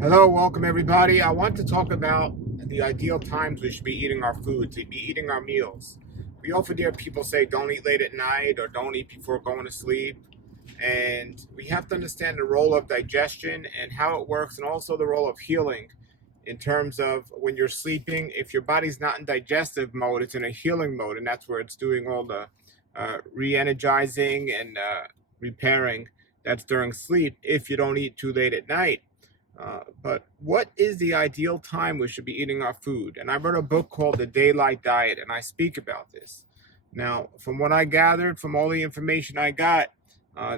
Hello, welcome everybody. I want to talk about the ideal times we should be eating our food, to be eating our meals. We often hear people say don't eat late at night or don't eat before going to sleep. And we have to understand the role of digestion and how it works, and also the role of healing in terms of when you're sleeping. If your body's not in digestive mode, it's in a healing mode, and that's where it's doing all the re-energizing and repairing. That's during sleep if you don't eat too late at night. But what is the ideal time we should be eating our food? And I wrote a book called The Daylight Diet, and I speak about this. Now, from what I gathered, from all the information I got,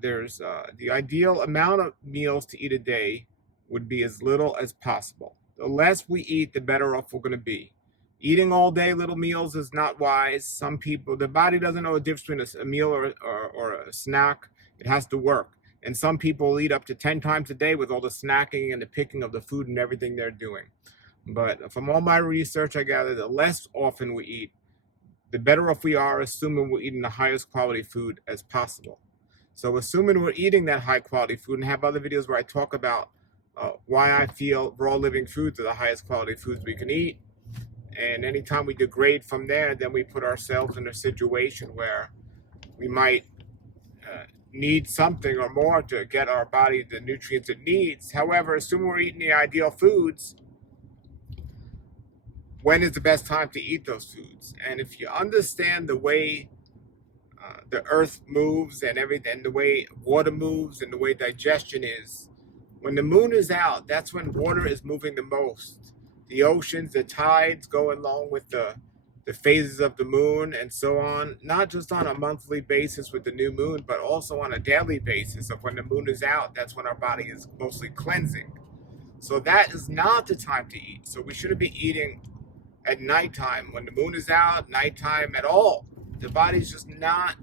there's the ideal amount of meals to eat a day would be as little as possible. The less we eat, the better off we're going to be. Eating all day little meals is not wise. Some people, the body doesn't know the difference between a meal or a snack. It has to work. And some people eat up to 10 times a day with all the snacking and the picking of the food and everything they're doing. But from all my research, I gather the less often we eat, the better off we are, assuming we're eating the highest quality food as possible. So assuming we're eating that high quality food, and have other videos where I talk about why I feel raw living foods are the highest quality foods we can eat. And anytime we degrade from there, then we put ourselves in a situation where we might need something or more to get our body the nutrients it needs. However, assuming we're eating the ideal foods, when is the best time to eat those foods? And if you understand the way the earth moves and everything, the way water moves and the way digestion is, when the moon is out, that's when water is moving the most. The oceans, the tides go along with the phases of the moon and so on, not just on a monthly basis with the new moon, but also on a daily basis of when the moon is out. That's when our body is mostly cleansing. So that is not the time to eat. So we shouldn't be eating at nighttime when the moon is out, nighttime at all. The body's just not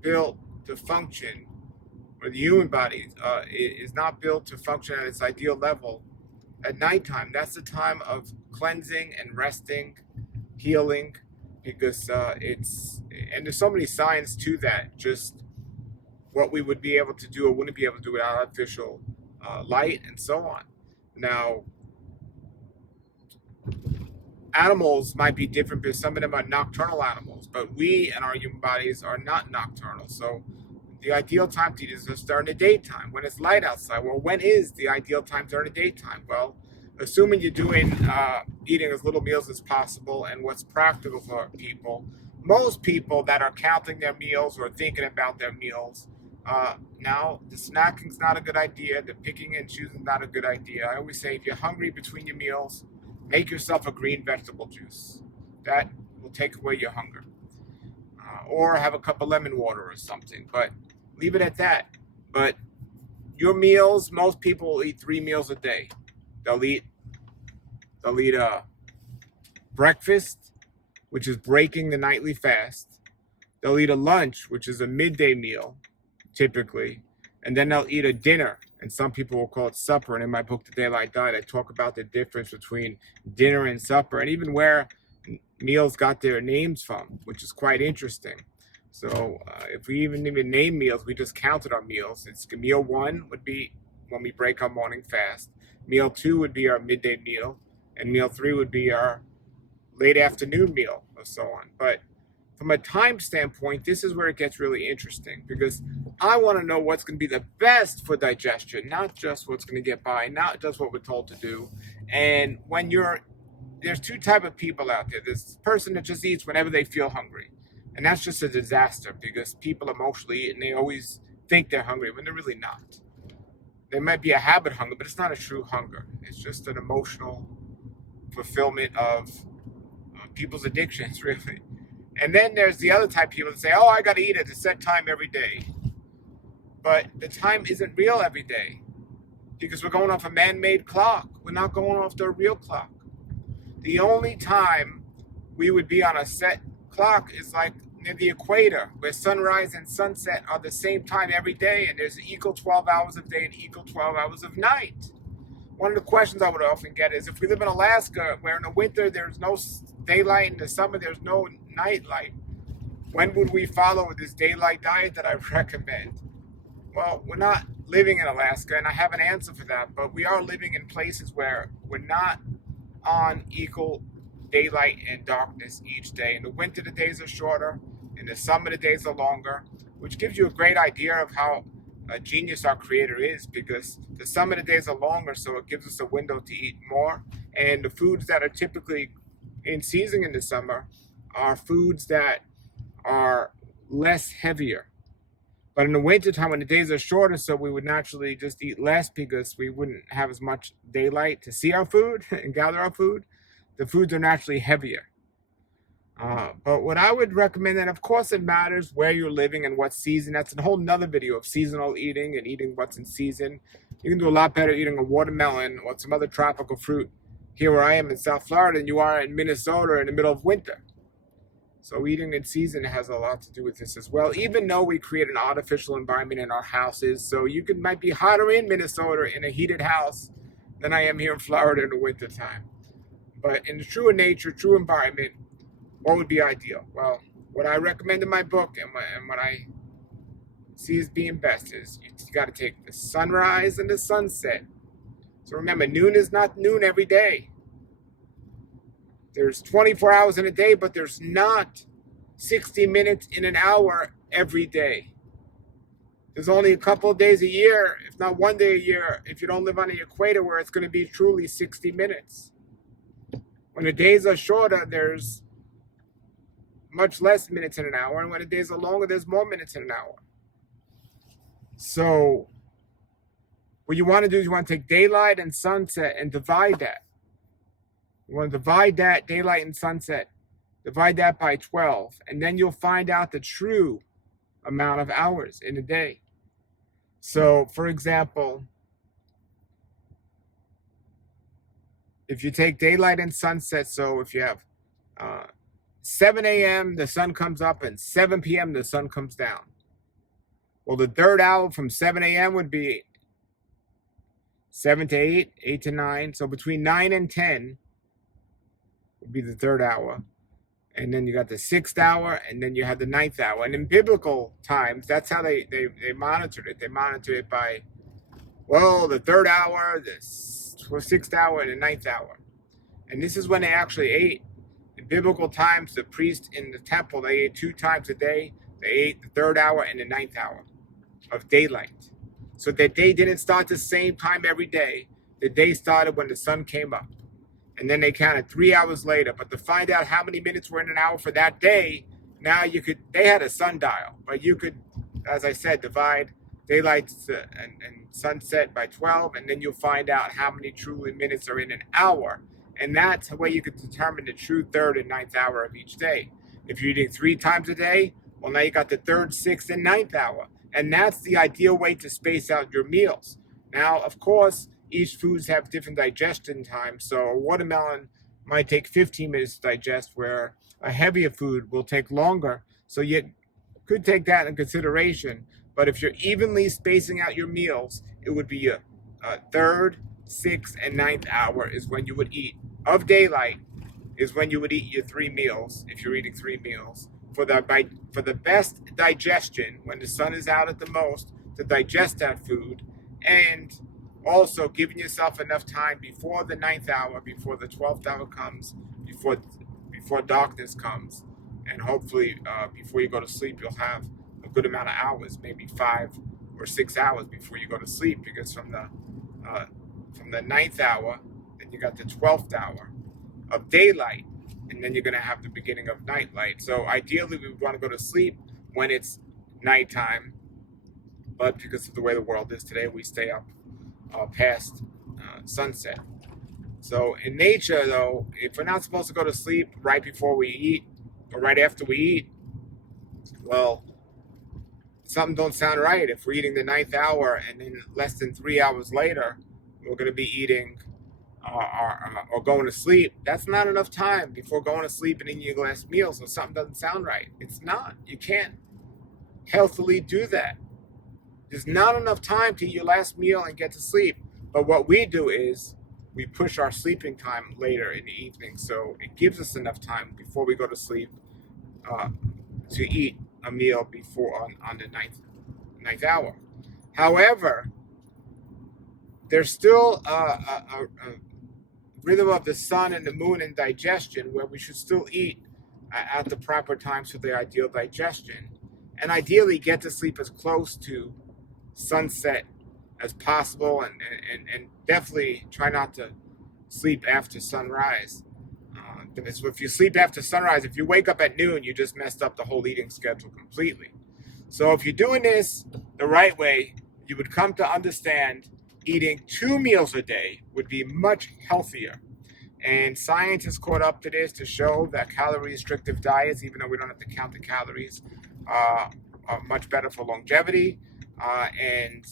built to function, or the human body is not built to function at its ideal level at nighttime. That's the time of cleansing and resting, healing, because and there's so many signs to that, just what we would be able to do or wouldn't be able to do without artificial light and so on. Now, animals might be different because some of them are nocturnal animals, but we and our human bodies are not nocturnal. So the ideal time to eat is just during the daytime when it's light outside. Well, when is the ideal time during the daytime? Well, assuming you're doing eating as little meals as possible and what's practical for people, most people that are counting their meals or thinking about their meals, now the snacking's not a good idea. The picking and choosing is not a good idea. I always say if you're hungry between your meals, make yourself a green vegetable juice. That will take away your hunger. Or have a cup of lemon water or something, but leave it at that. But your meals, most people will eat 3 meals a day. They'll eat breakfast, which is breaking the nightly fast. They'll eat a lunch, which is a midday meal, typically. And then they'll eat a dinner, and some people will call it supper. And in my book, The Daylight Diet, I talk about the difference between dinner and supper, and even where meals got their names from, which is quite interesting. So if we even name meals, we just counted our meals. Meal 1 would be when we break our morning fast. Meal 2 would be our midday meal, and meal 3 would be our late afternoon meal, or so on. But from a time standpoint, this is where it gets really interesting, because I want to know what's going to be the best for digestion, not just what's going to get by, not just what we're told to do. And when there's 2 types of people out there. There's this person that just eats whenever they feel hungry. And that's just a disaster, because people emotionally eat and they always think they're hungry when they're really not. They might be a habit hunger, but it's not a true hunger. It's just an emotional fulfillment of people's addictions, really. And then there's the other type of people that say, oh, I got to eat at a set time every day. But the time isn't real every day, because we're going off a man-made clock. We're not going off the real clock. The only time we would be on a set clock is like near the equator, where sunrise and sunset are the same time every day, and there's equal 12 hours of day and equal 12 hours of night. One of the questions I would often get is, if we live in Alaska, where in the winter there's no daylight, in the summer there's no night light, when would we follow this daylight diet that I recommend? Well, we're not living in Alaska, and I have an answer for that, but we are living in places where we're not on equal daylight and darkness each day. In the winter, the days are shorter. In the summer, the days are longer, which gives you a great idea of how a genius our creator is, because the summer, the days are longer, so it gives us a window to eat more. And the foods that are typically in season in the summer are foods that are less heavier. But in the wintertime, when the days are shorter, so we would naturally just eat less because we wouldn't have as much daylight to see our food and gather our food. The foods are naturally heavier. But what I would recommend, and of course it matters where you're living and what season. That's a whole nother video of seasonal eating and eating what's in season. You can do a lot better eating a watermelon or some other tropical fruit here where I am in South Florida than you are in Minnesota in the middle of winter. So eating in season has a lot to do with this as well, even though we create an artificial environment in our houses. So you might be hotter in Minnesota in a heated house than I am here in Florida in the wintertime. But in the true nature, true environment, what would be ideal? Well, what I recommend in my book and what I see as being best is you got to take the sunrise and the sunset. So remember, noon is not noon every day. There's 24 hours in a day, but there's not 60 minutes in an hour every day. There's only a couple of days a year, if not one day a year, if you don't live on the equator, where it's going to be truly 60 minutes. When the days are shorter, there's much less minutes in an hour, and when the days are longer, there's more minutes in an hour. So what you want to do is you want to take daylight and sunset and divide that. You want to divide that daylight and sunset, divide that by 12, and then you'll find out the true amount of hours in a day. So, for example, if you take daylight and sunset, so if you have 7 a.m., the sun comes up, and 7 p.m., the sun comes down. Well, the third hour from 7 a.m. would be 7 to 8, 8 to 9. So between 9 and 10 would be the third hour. And then you got the 6th hour, and then you have the 9th hour. And in biblical times, that's how they monitored it. They monitored it by, well, the 3rd hour, the 6th hour, and the 9th hour. And this is when they actually ate. In biblical times, the priest in the temple, they ate 2 times a day. They ate the 3rd hour and the 9th hour of daylight. So that day didn't start the same time every day. The day started when the sun came up. And then they counted 3 hours later. But to find out how many minutes were in an hour for that day, now they had a sundial. But you could, as I said, divide daylight and sunset by 12, and then you'll find out how many truly minutes are in an hour. And that's the way you could determine the true 3rd and 9th hour of each day. If you're eating 3 times a day, well, now you got the 3rd, 6th, and 9th hour. And that's the ideal way to space out your meals. Now, of course, each foods have different digestion times. So a watermelon might take 15 minutes to digest, where a heavier food will take longer. So you could take that in consideration. But if you're evenly spacing out your meals, it would be your 3rd, 6th, and 9th hour is when you would eat. Of daylight is when you would eat your 3 meals, if you're eating 3 meals. For the best digestion, when the sun is out at the most, to digest that food, and also giving yourself enough time before the 9th hour, before the 12th hour comes, before darkness comes, and hopefully before you go to sleep, you'll have a good amount of hours, maybe 5 or 6 hours before you go to sleep, because from the 9th hour, then you got the 12th hour of daylight, and then you're going to have the beginning of night light. So ideally, we would want to go to sleep when it's nighttime, but because of the way the world is today, we stay up past sunset. So in nature, though, if we're not supposed to go to sleep right before we eat or right after we eat, well, something don't sound right. If we're eating the 9th hour and then less than 3 hours later, we're going to be eating or going to sleep, that's not enough time before going to sleep and eating your last meal. So something doesn't sound right. It's not. You can't healthily do that. There's not enough time to eat your last meal and get to sleep. But what we do is we push our sleeping time later in the evening. So it gives us enough time before we go to sleep to eat a meal before on the ninth hour. However, there's still a rhythm of the sun and the moon and digestion where we should still eat at the proper times for the ideal digestion. And ideally get to sleep as close to sunset as possible, and definitely try not to sleep after sunrise. Because if you sleep after sunrise, if you wake up at noon, you just messed up the whole eating schedule completely. So if you're doing this the right way, you would come to understand eating 2 meals a day would be much healthier. And science has caught up to this to show that calorie restrictive diets, even though we don't have to count the calories, are much better for longevity. And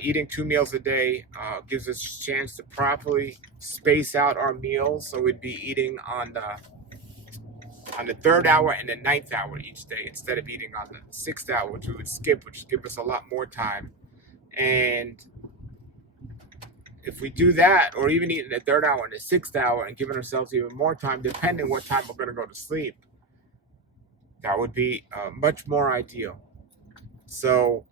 eating 2 meals a day gives us a chance to properly space out our meals. So we'd be eating on the 3rd hour and the 9th hour each day instead of eating on the 6th hour, which we would skip, which would give us a lot more time. And if we do that, or even eating the 3rd hour and the 6th hour and giving ourselves even more time, depending what time we're going to go to sleep, that would be much more ideal. So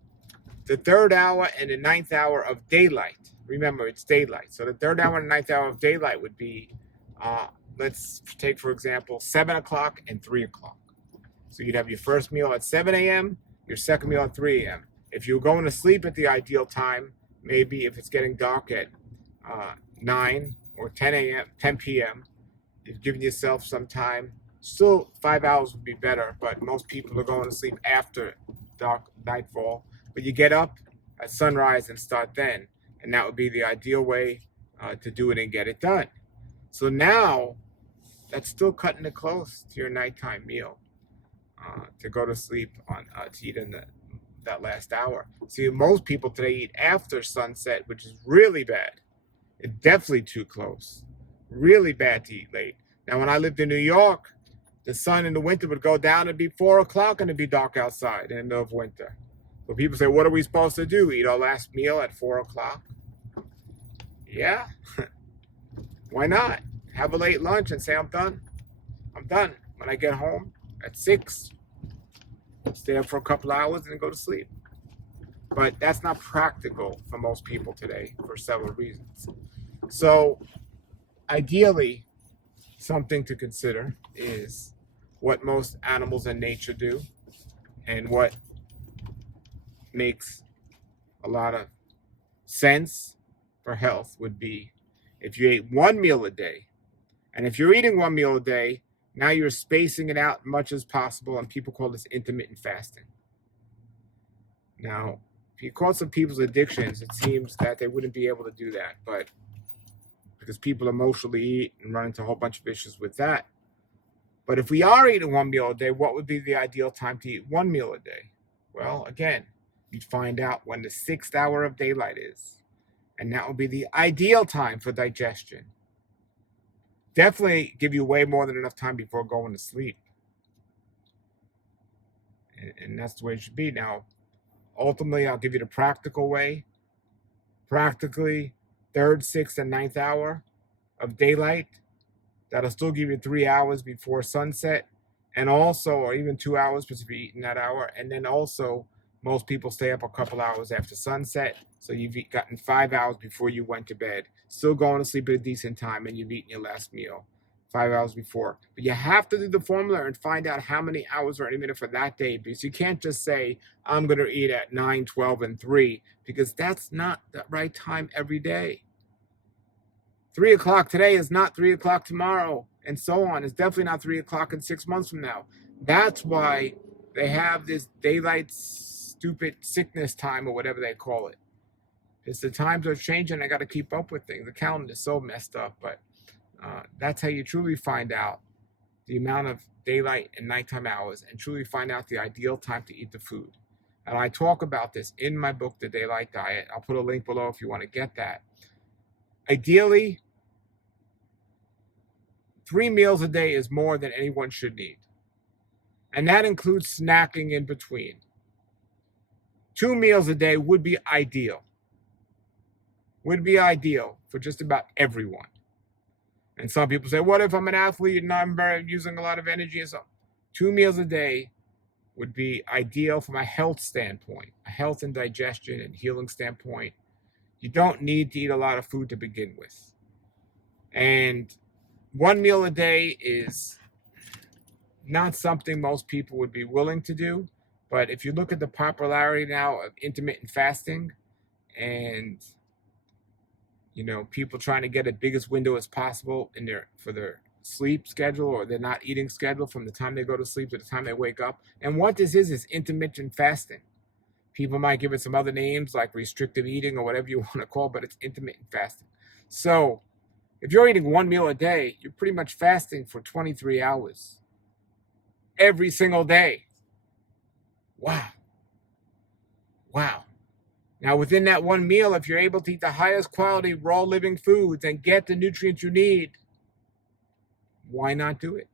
the 3rd hour and the 9th hour of daylight, remember it's daylight. So the 3rd hour and the 9th hour of daylight would be, let's take for example, 7 o'clock and 3 o'clock. So you'd have your first meal at 7 a.m., your second meal at 3 a.m. If you're going to sleep at the ideal time, maybe if it's getting dark at 9 or 10 a.m., 10 p.m., you've given yourself some time. Still, 5 hours would be better, but most people are going to sleep after dark nightfall. But you get up at sunrise and start then, and that would be the ideal way to do it and get it done. So now, that's still cutting it close to your nighttime meal to go to sleep on to eat in that last hour. See, most people today eat after sunset, which is really bad. It's definitely too close. Really bad to eat late. Now, when I lived in New York, the sun in the winter would go down and be 4 o'clock and it'd be dark outside in the middle of winter. So people say, what are we supposed to do? Eat our last meal at 4 o'clock? Yeah. Why not? Have a late lunch and say, I'm done. I'm done. When I get home at 6, stay up for a couple hours and then go to sleep. But that's not practical for most people today for several reasons. So ideally, something to consider is what most animals in nature do, and what makes a lot of sense for health would be if you ate 1 meal a day. And if you're eating 1 meal a day, now you're spacing it out as much as possible, and people call this intermittent fasting. Now, if you call some people's addictions, it seems that they wouldn't be able to do that, but because people emotionally eat and run into a whole bunch of issues with that. But if we are eating 1 meal a day, what would be the ideal time to eat 1 meal a day? Well, again, you'd find out when the 6th hour of daylight is, and that would be the ideal time for digestion. Definitely give you way more than enough time before going to sleep. And that's the way it should be. Now, ultimately, I'll give you the practical way. Practically, 3rd, 6th, and 9th hour of daylight. That'll still give you 3 hours before sunset. And also, or even 2 hours, because if you're eating that hour. And then also, most people stay up a couple hours after sunset. So you've gotten 5 hours before you went to bed. Still going to sleep at a decent time, and you've eaten your last meal 5 hours before. But you have to do the formula and find out how many hours are in a minute for that day, because you can't just say, I'm going to eat at 9, 12, and 3, because that's not the right time every day. 3 o'clock today is not 3 o'clock tomorrow, and so on. It's definitely not 3 o'clock in 6 months from now. That's why they have this daylight stupid sickness time, or whatever they call it. It's the times are changing. I got to keep up with things. The calendar is so messed up, but that's how you truly find out the amount of daylight and nighttime hours, and truly find out the ideal time to eat the food. And I talk about this in my book, The Daylight Diet. I'll put a link below if you want to get that. Ideally, 3 meals a day is more than anyone should need. And that includes snacking in between. 2 meals a day would be ideal. Would be ideal for just about everyone. And some people say, what if I'm an athlete and I'm using a lot of energy and so? 2 meals a day would be ideal from a health standpoint, a health and digestion and healing standpoint. You don't need to eat a lot of food to begin with. And one meal a day is not something most people would be willing to do. But if you look at the popularity now of intermittent fasting and people trying to get the biggest window as possible for their sleep schedule or their not eating schedule from the time they go to sleep to the time they wake up. And what this is intermittent fasting. People might give it some other names like restrictive eating or whatever you want to call it, but it's intermittent fasting. So if you're eating one meal a day, you're pretty much fasting for 23 hours every single day. Wow. Wow. Now, within that one meal, if you're able to eat the highest quality raw living foods and get the nutrients you need, why not do it?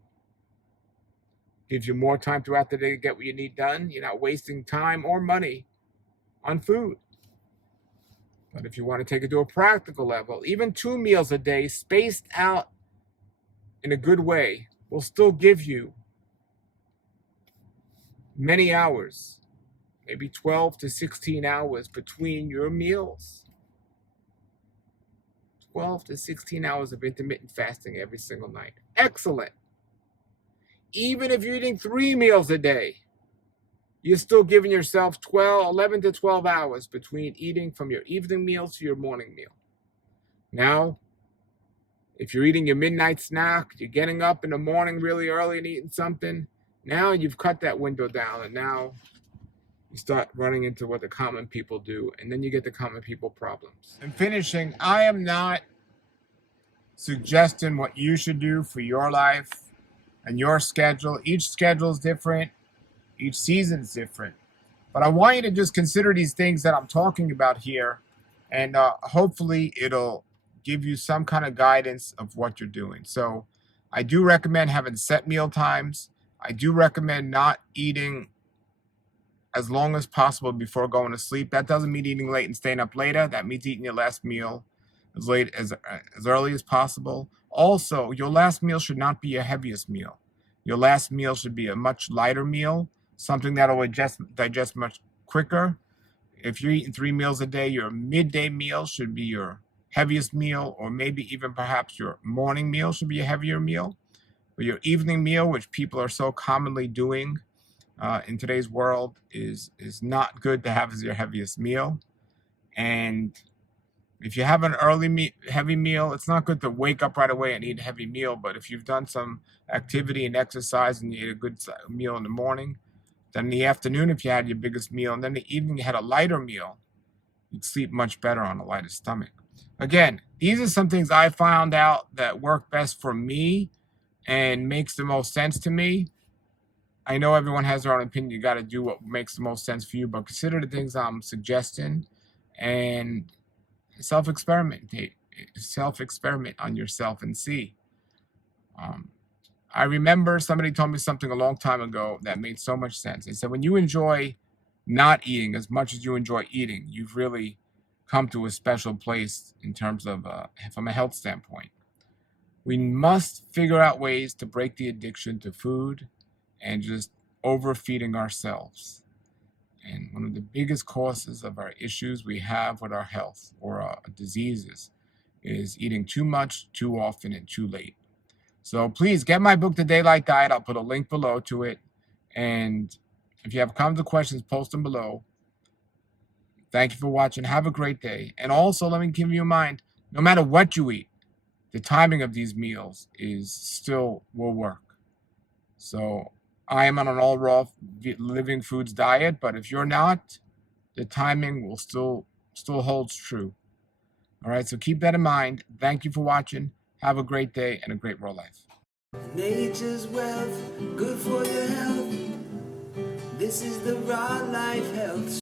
Gives you more time throughout the day to get what you need done. You're not wasting time or money on food. But if you want to take it to a practical level, even 2 meals a day spaced out in a good way will still give you many hours, maybe 12 to 16 hours between your meals. 12 to 16 hours of intermittent fasting every single night. Excellent. Even if you're eating 3 meals a day, you're still giving yourself 11 to 12 hours between eating from your evening meal to your morning meal. Now, if you're eating your midnight snack, you're getting up in the morning really early and eating something, now you've cut that window down, and now you start running into what the common people do, and then you get the common people problems. In finishing, I am not suggesting what you should do for your life and your schedule. Each schedule is different. Each season is different. But I want you to just consider these things that I'm talking about here, and hopefully it'll give you some kind of guidance of what you're doing. So I do recommend having set meal times. I do recommend not eating as long as possible before going to sleep. That doesn't mean eating late and staying up later. That means eating your last meal as early as possible. Also, your last meal should not be your heaviest meal. Your last meal should be a much lighter meal, something that will digest much quicker. If you're eating 3 meals a day, your midday meal should be your heaviest meal, or maybe even perhaps your morning meal should be a heavier meal. But your evening meal, which people are so commonly doing in today's world, is not good to have as your heaviest meal. And if you have an heavy meal, it's not good to wake up right away and eat a heavy meal. But if you've done some activity and exercise and you ate a good meal in the morning, then in the afternoon, if you had your biggest meal, and then in the evening you had a lighter meal, you'd sleep much better on a lighter stomach. Again, these are some things I found out that work best for me and makes the most sense to me. I know everyone has their own opinion. You got to do what makes the most sense for you, but consider the things I'm suggesting and self-experiment on yourself and see. I remember somebody told me something a long time ago that made so much sense. They said, when you enjoy not eating as much as you enjoy eating, you've really come to a special place in terms of from a health standpoint. We must figure out ways to break the addiction to food and just overfeeding ourselves. And one of the biggest causes of our issues we have with our health or our diseases is eating too much, too often, and too late. So please get my book, The Daylight Diet. I'll put a link below to it. And if you have comments or questions, post them below. Thank you for watching. Have a great day. And also, let me give you in mind, no matter what you eat, the timing of these meals still will work. So I am on an all raw living foods diet, but if you're not, the timing will still holds true. All right, so keep that in mind. Thank you for watching. Have a great day and a great raw life. Nature's wealth, good for your health. This is the Raw Life Health